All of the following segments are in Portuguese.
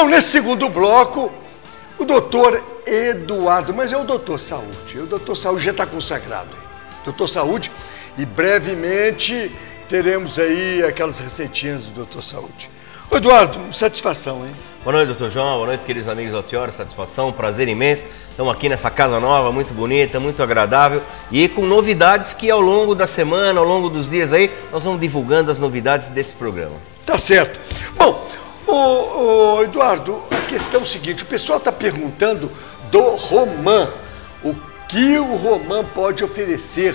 Bom, nesse segundo bloco, o doutor Eduardo, mas é o doutor Saúde. O doutor Saúde já está consagrado. Doutor Saúde, e brevemente teremos aí aquelas receitinhas do doutor Saúde. Ô Eduardo, satisfação, hein? Boa noite, doutor João. Boa noite, queridos amigos da Altiora. Satisfação, prazer imenso. Estamos aqui nessa casa nova, muito bonita, muito agradável e com novidades que ao longo da semana, ao longo dos dias aí, nós vamos divulgando as novidades desse programa. Tá certo. Bom, ô Eduardo, a questão é o seguinte, o pessoal está perguntando do romã. O que o romã pode oferecer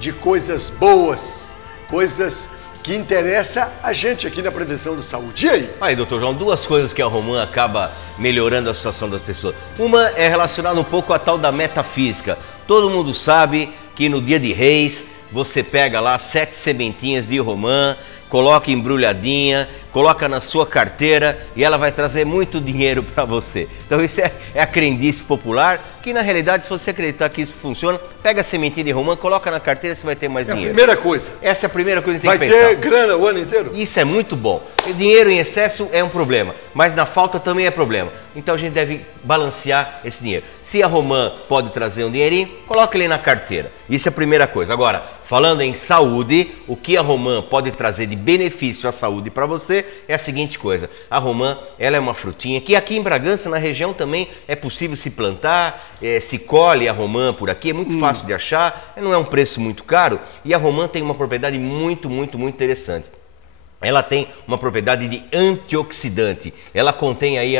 de coisas boas, coisas que interessa a gente aqui na prevenção da saúde. E aí? Aí, doutor João, duas coisas que a romã acaba melhorando a situação das pessoas. Uma é relacionada um pouco à tal da metafísica. Todo mundo sabe que no dia de Reis você pega lá 7 sementinhas de romã, coloca embrulhadinha, coloca na sua carteira e ela vai trazer muito dinheiro para você. Então isso é a crendice popular, que na realidade, se você acreditar que isso funciona, pega a sementinha de romã, coloca na carteira, você vai ter mais dinheiro. É a primeira coisa. Essa é a primeira coisa que tem que pensar. Vai ter grana o ano inteiro? Isso é muito bom. E dinheiro em excesso é um problema, mas na falta também é problema. Então a gente deve balancear esse dinheiro. Se a romã pode trazer um dinheirinho, coloca ele na carteira. Isso é a primeira coisa. Agora, falando em saúde, o que a romã pode trazer de benefício à saúde para você é a seguinte coisa. A romã, ela é uma frutinha que aqui em Bragança, na região também é possível se plantar, se colhe a romã por aqui, é muito fácil de achar, não é um preço muito caro e a romã tem uma propriedade muito interessante. Ela tem uma propriedade de antioxidante, ela contém aí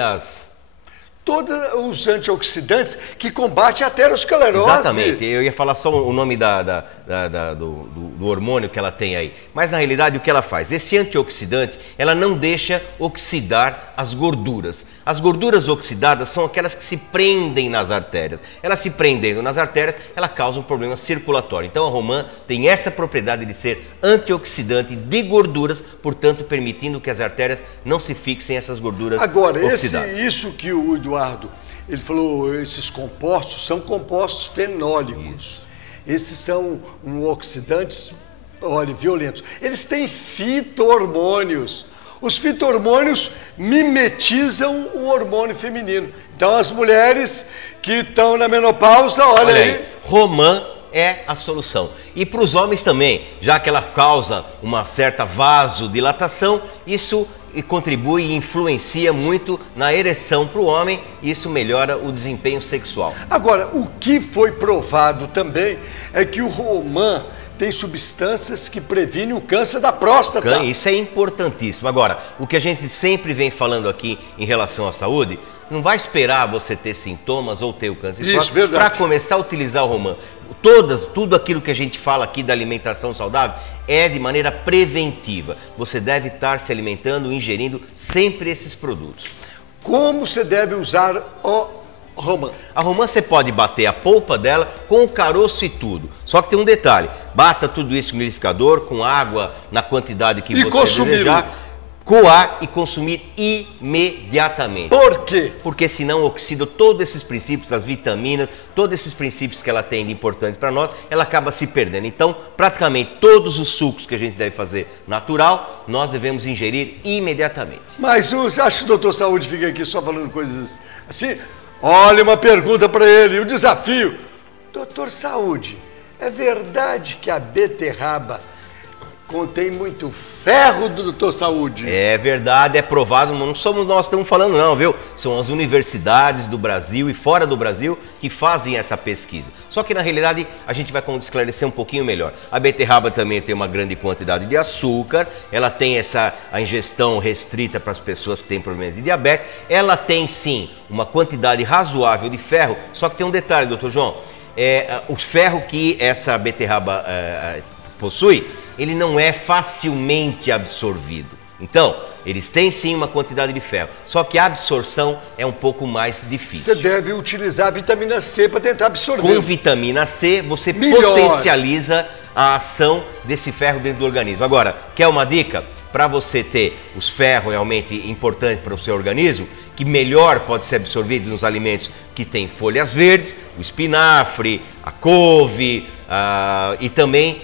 todos os antioxidantes que combatem a aterosclerose. Exatamente, eu ia falar só o nome do hormônio que ela tem aí. Mas na realidade o que ela faz? Esse antioxidante, ela não deixa oxidar as gorduras. As gorduras oxidadas são aquelas que se prendem nas artérias. Elas se prendendo nas artérias, ela causa um problema circulatório. Então a romã tem essa propriedade de ser antioxidante de gorduras, portanto permitindo que as artérias não se fixem essas gorduras oxidadas. Agora, isso que o Eduardo, ele falou, esses compostos são compostos fenólicos. Isso. Esses são oxidantes, olha, violentos. Eles têm fito-hormônios. Os fito-hormônios mimetizam o hormônio feminino. Então as mulheres que estão na menopausa, olha aí. Romã é a solução. E para os homens também, já que ela causa uma certa vasodilatação, isso contribui e influencia muito na ereção para o homem e isso melhora o desempenho sexual. Agora, o que foi provado também é que o romã tem substâncias que previnem o câncer da próstata. Isso é importantíssimo. Agora, o que a gente sempre vem falando aqui em relação à saúde, não vai esperar você ter sintomas ou ter o câncer de próstata para começar a utilizar o romã. Tudo aquilo que a gente fala aqui da alimentação saudável é de maneira preventiva. Você deve estar se alimentando, ingerindo sempre esses produtos. Como você deve usar o romã? A romã você pode bater a polpa dela com o caroço e tudo. Só que tem um detalhe, bata tudo isso no liquidificador, com água na quantidade que você desejar, coar e consumir imediatamente. Por quê? Porque senão oxida todos esses princípios, as vitaminas, todos esses princípios que ela tem de importante para nós, ela acaba se perdendo. Então, praticamente todos os sucos que a gente deve fazer natural, nós devemos ingerir imediatamente. Mas você acha que o doutor Saúde fica aqui só falando coisas assim? Olha uma pergunta para ele, o desafio. Doutor Saúde, é verdade que a beterraba contém muito ferro, doutor Saúde? É verdade, é provado, não somos nós que estamos falando não, viu? São as universidades do Brasil e fora do Brasil que fazem essa pesquisa. Só que na realidade a gente vai esclarecer um pouquinho melhor. A beterraba também tem uma grande quantidade de açúcar, ela tem a ingestão restrita para as pessoas que têm problemas de diabetes, ela tem sim uma quantidade razoável de ferro, só que tem um detalhe, doutor João, o ferro que essa beterraba possui, ele não é facilmente absorvido. Então, eles têm sim uma quantidade de ferro, só que a absorção é um pouco mais difícil. Você deve utilizar a vitamina C para tentar absorver. Com vitamina C, você potencializa a ação desse ferro dentro do organismo. Agora, quer uma dica? Para você ter os ferros realmente importantes para o seu organismo, que melhor pode ser absorvido nos alimentos que têm folhas verdes, o espinafre, a couve e também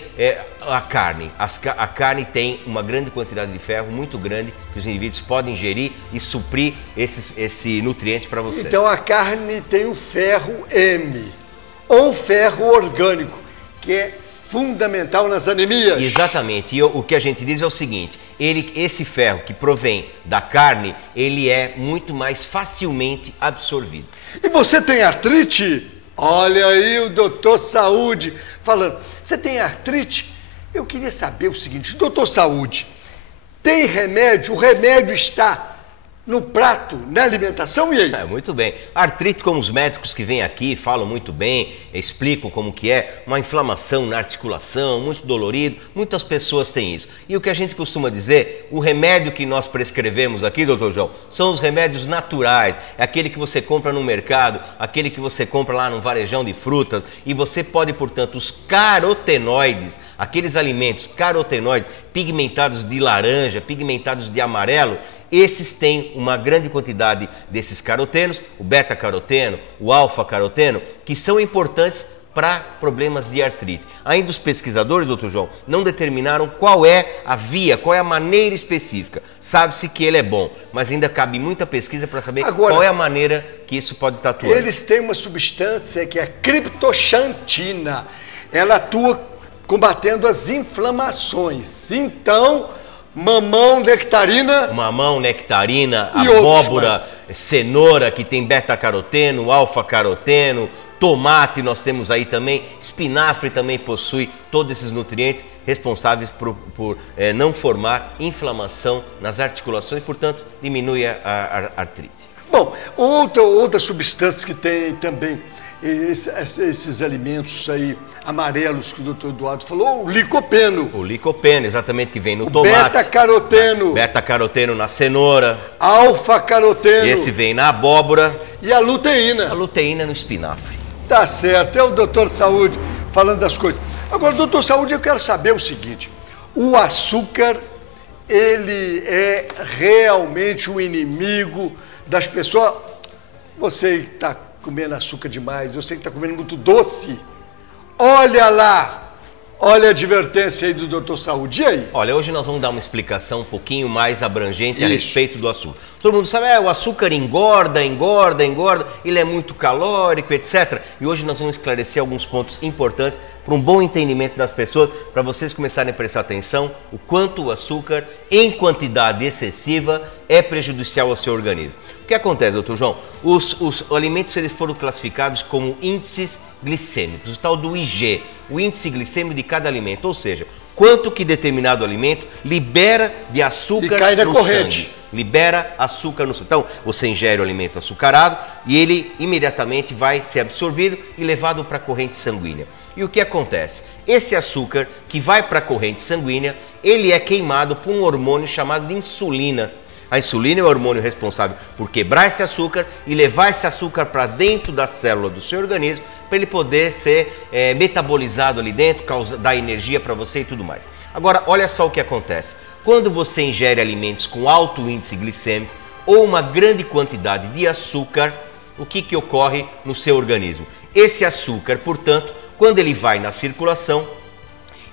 a carne. A carne tem uma grande quantidade de ferro, muito grande, que os indivíduos podem ingerir e suprir esse nutriente para você. Então a carne tem o ferro M, ou ferro orgânico, que é fundamental nas anemias. Exatamente. E o que a gente diz é o seguinte, esse ferro que provém da carne, ele é muito mais facilmente absorvido. E você tem artrite? Olha aí o doutor Saúde falando. Você tem artrite? Eu queria saber o seguinte, doutor Saúde, tem remédio? O remédio está no prato, na alimentação, e aí? Muito bem. A artrite, como os médicos que vêm aqui falam muito bem, explicam como que é, uma inflamação na articulação, muito dolorido, muitas pessoas têm isso. E o que a gente costuma dizer, o remédio que nós prescrevemos aqui, doutor João, são os remédios naturais, é aquele que você compra no mercado, aquele que você compra lá no varejão de frutas, e você pode, portanto, os carotenoides, aqueles alimentos carotenoides, pigmentados de laranja, pigmentados de amarelo, esses têm uma grande quantidade desses carotenos, o beta-caroteno, o alfa-caroteno, que são importantes para problemas de artrite. Ainda os pesquisadores, doutor João, não determinaram qual é a via, qual é a maneira específica. Sabe-se que ele é bom, mas ainda cabe muita pesquisa para saber qual é a maneira que isso pode estar atuando. Eles têm uma substância que é a criptoxantina. Ela atua combatendo as inflamações. Então, mamão, nectarina... Mamão, nectarina, abóbora, cenoura, que tem beta-caroteno, alfa-caroteno, tomate nós temos aí também, espinafre também possui todos esses nutrientes responsáveis por não formar inflamação nas articulações, portanto, diminui a artrite. Bom, outra substância que tem também esses alimentos aí amarelos que o doutor Eduardo falou, o licopeno. O licopeno, exatamente, que vem no tomate. Beta-caroteno. Beta-caroteno na cenoura. Alfa-caroteno. Esse vem na abóbora. E a luteína. A luteína no espinafre. Tá certo, é o doutor Saúde falando das coisas. Agora, doutor Saúde, eu quero saber o seguinte, o açúcar, ele é realmente o inimigo das pessoas? Você está comendo açúcar demais, eu sei que está comendo muito doce. Olha lá, olha a advertência aí do doutor Saúde, e aí? Olha, hoje nós vamos dar uma explicação um pouquinho mais abrangente a respeito do açúcar. Todo mundo sabe, o açúcar engorda, ele é muito calórico, etc. E hoje nós vamos esclarecer alguns pontos importantes para um bom entendimento das pessoas, para vocês começarem a prestar atenção o quanto o açúcar, em quantidade excessiva, é prejudicial ao seu organismo. O que acontece, doutor João? Os alimentos eles foram classificados como índices glicêmicos, o tal do IG, o índice glicêmico de cada alimento, ou seja, quanto que determinado alimento libera de açúcar no sangue. Libera açúcar no sangue. Então, você ingere o alimento açucarado e ele imediatamente vai ser absorvido e levado para a corrente sanguínea. E o que acontece? Esse açúcar que vai para a corrente sanguínea, ele é queimado por um hormônio chamado de insulina. A insulina é o hormônio responsável por quebrar esse açúcar e levar esse açúcar para dentro da célula do seu organismo para ele poder ser metabolizado ali dentro, dar energia para você e tudo mais. Agora, olha só o que acontece. Quando você ingere alimentos com alto índice glicêmico ou uma grande quantidade de açúcar, o que ocorre no seu organismo? Esse açúcar, portanto, quando ele vai na circulação,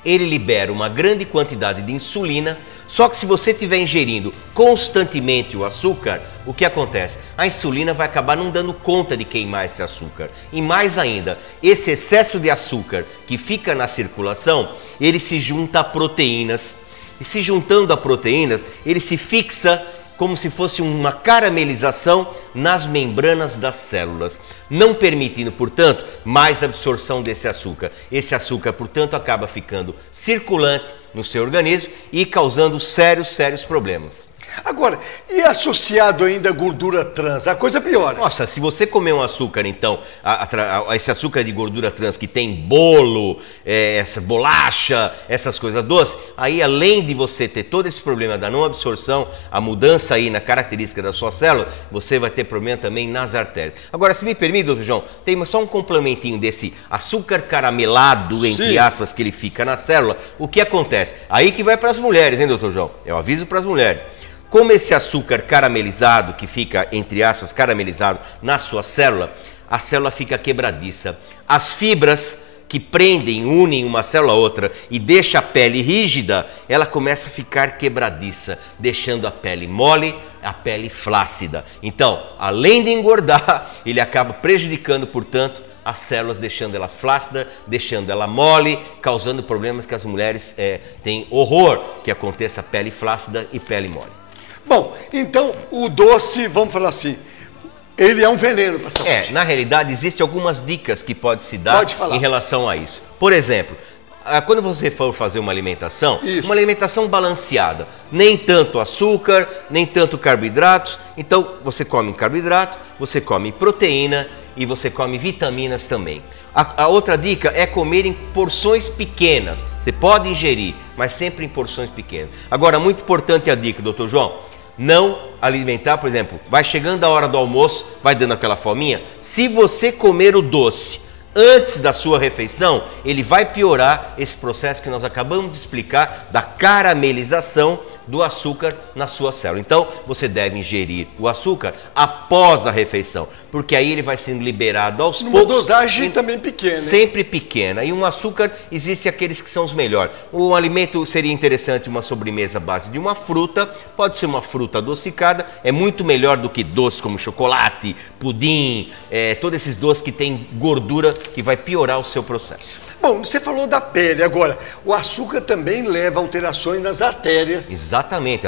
ele libera uma grande quantidade de insulina, só que se você estiver ingerindo constantemente o açúcar, o que acontece? A insulina vai acabar não dando conta de queimar esse açúcar. E mais ainda, esse excesso de açúcar que fica na circulação, ele se junta a proteínas. E se juntando a proteínas, ele se fixa como se fosse uma caramelização nas membranas das células, não permitindo, portanto, mais absorção desse açúcar. Esse açúcar, portanto, acaba ficando circulante no seu organismo e causando sérios problemas. Agora, e associado ainda a gordura trans, a coisa piora. Nossa, se você comer um açúcar, então, esse açúcar de gordura trans que tem bolo, essa bolacha, essas coisas doces, aí além de você ter todo esse problema da não absorção, a mudança aí na característica da sua célula, você vai ter problema também nas artérias. Agora, se me permite, doutor João, tem só um complementinho desse açúcar caramelado, entre aspas, que ele fica na célula. O que acontece? Aí que vai para as mulheres, hein, doutor João? Eu aviso para as mulheres. Como esse açúcar caramelizado, que fica, entre aspas, caramelizado na sua célula, a célula fica quebradiça. As fibras que prendem, unem uma célula a outra e deixa a pele rígida, ela começa a ficar quebradiça, deixando a pele mole, a pele flácida. Então, além de engordar, ele acaba prejudicando, portanto, as células, deixando ela flácida, deixando ela mole, causando problemas que as mulheres têm horror, que aconteça pele flácida e pele mole. Bom, então o doce, vamos falar assim, ele é um veneno para a saúde. Na realidade, existem algumas dicas que pode se dar em relação a isso. Por exemplo, quando você for fazer uma alimentação balanceada, nem tanto açúcar, nem tanto carboidratos, então você come carboidrato, você come proteína e você come vitaminas também. A outra dica é comer em porções pequenas. Você pode ingerir, mas sempre em porções pequenas. Agora, muito importante a dica, doutor João, não alimentar, por exemplo, vai chegando a hora do almoço, vai dando aquela fominha, se você comer o doce antes da sua refeição, ele vai piorar esse processo que nós acabamos de explicar da caramelização do açúcar na sua célula. Então, você deve ingerir o açúcar após a refeição, porque aí ele vai sendo liberado aos poucos. Uma dosagem também pequena. Sempre pequena. E um açúcar, existem aqueles que são os melhores. Um alimento seria interessante, uma sobremesa à base de uma fruta, pode ser uma fruta adocicada, é muito melhor do que doces como chocolate, pudim, todos esses doces que têm gordura, que vai piorar o seu processo. Bom, você falou da pele, agora, o açúcar também leva a alterações nas artérias. Exatamente,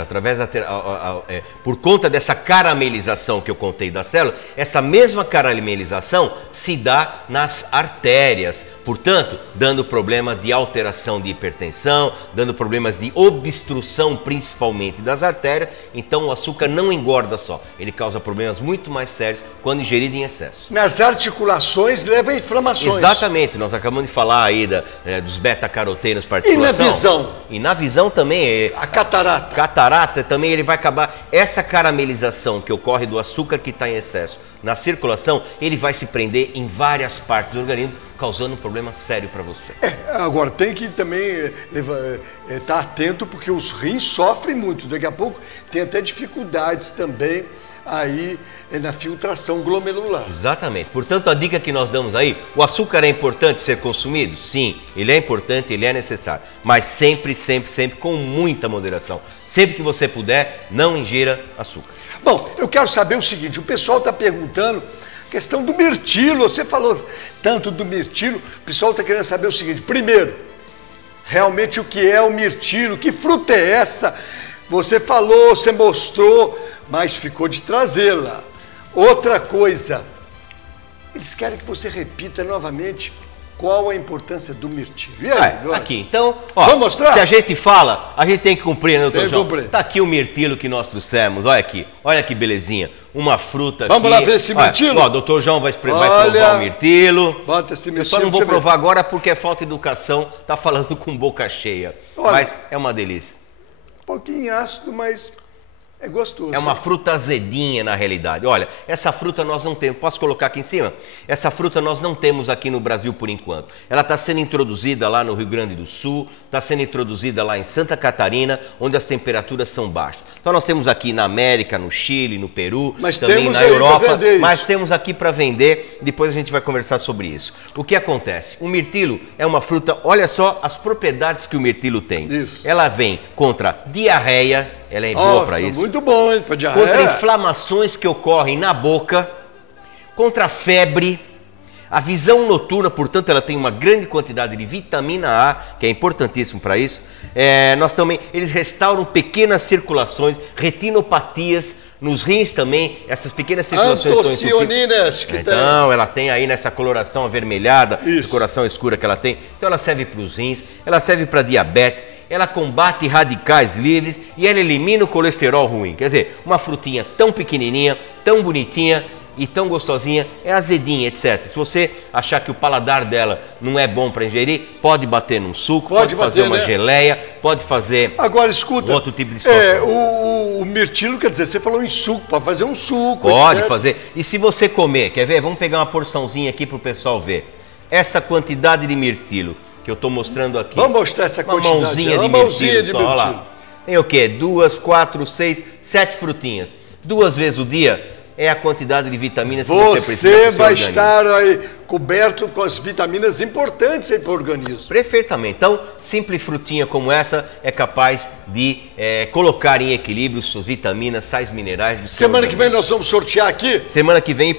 por conta dessa caramelização que eu contei da célula, essa mesma caramelização se dá nas artérias, portanto, dando problema de alteração de hipertensão, dando problemas de obstrução, principalmente das artérias. Então o açúcar não engorda só, ele causa problemas muito mais sérios quando ingerido em excesso. Nas articulações leva a inflamações. Exatamente, nós acabamos de falar aí dos beta-carotenos para articulação. E na visão? E na visão também. A catarata. Catarata também, ele vai acabar. Essa caramelização que ocorre do açúcar que está em excesso na circulação, ele vai se prender em várias partes do organismo, causando um problema sério para você. Agora tem que também estar atento, porque os rins sofrem muito. Daqui a pouco tem até dificuldades também aí na filtração glomerular. Exatamente. Portanto, a dica que nós damos aí, o açúcar é importante ser consumido? Sim, ele é importante, ele é necessário. Mas sempre, sempre, sempre com muita moderação. Sempre que você puder, não ingira açúcar. Bom, eu quero saber o seguinte, o pessoal está perguntando a questão do mirtilo. Você falou tanto do mirtilo, o pessoal está querendo saber o seguinte. Primeiro, realmente o que é o mirtilo? Que fruta é essa? Você falou, você mostrou, mas ficou de trazê-la. Outra coisa, eles querem que você repita novamente qual a importância do mirtilo. E aí, Eduardo? Aqui, então, ó, vamos mostrar? Se a gente fala, a gente tem que cumprir, né, doutor João? Cumprir. Tá aqui o mirtilo que nós trouxemos, olha que belezinha, uma fruta vamos aqui. Lá ver esse mirtilo? Ó, doutor João vai provar o mirtilo. Bota esse mirtilo. Eu só não vou provar agora porque é falta de educação, tá falando com boca cheia. Olha, mas é uma delícia. Um pouquinho ácido, mas é gostoso. É uma fruta azedinha na realidade. Olha, essa fruta nós não temos. Posso colocar aqui em cima? Essa fruta nós não temos aqui no Brasil por enquanto. Ela está sendo introduzida lá no Rio Grande do Sul, está sendo introduzida lá em Santa Catarina, onde as temperaturas são baixas. Então nós temos aqui na América, no Chile, no Peru, mas também na Europa, mas temos aqui para vender. Depois a gente vai conversar sobre isso. O que acontece? O mirtilo é uma fruta, olha só as propriedades que o mirtilo tem. Isso. Ela vem contra diarreia, ela é boa para isso. Muito bom, hein? Para diarreia. Contra inflamações que ocorrem na boca, contra febre, a visão noturna, portanto, ela tem uma grande quantidade de vitamina A, que é importantíssimo para isso. Eles restauram pequenas circulações, retinopatias, nos rins também, essas pequenas circulações antocianinas que então, ela tem aí nessa coloração avermelhada, essa coloração escura que ela tem. Então, ela serve para os rins, ela serve para diabetes. ela combate radicais livres e ela elimina o colesterol ruim. Quer dizer, uma frutinha tão pequenininha, tão bonitinha e tão gostosinha, é azedinha, etc. Se você achar que o paladar dela não é bom para ingerir, pode bater num suco, pode fazer uma geleia, pode fazer agora, escuta, outro tipo de situação. O mirtilo, quer dizer, você falou em suco, pode fazer um suco. Pode etc. fazer. E se você comer, quer ver? Vamos pegar uma porçãozinha aqui para o pessoal ver. Essa quantidade de mirtilo que eu estou mostrando aqui. Vamos mostrar essa quantidade. Uma mãozinha de mirtilo. Olha lá. Tem o quê? 2, 4, 6, 7 frutinhas. 2 vezes o dia é a quantidade de vitaminas que você precisa. Você vai estar aí coberto com as vitaminas importantes para o organismo. Perfeitamente. Então, simples frutinha como essa é capaz de colocar em equilíbrio suas vitaminas, sais minerais do seu Semana organismo. que vem nós vamos sortear aqui. Semana que vem. E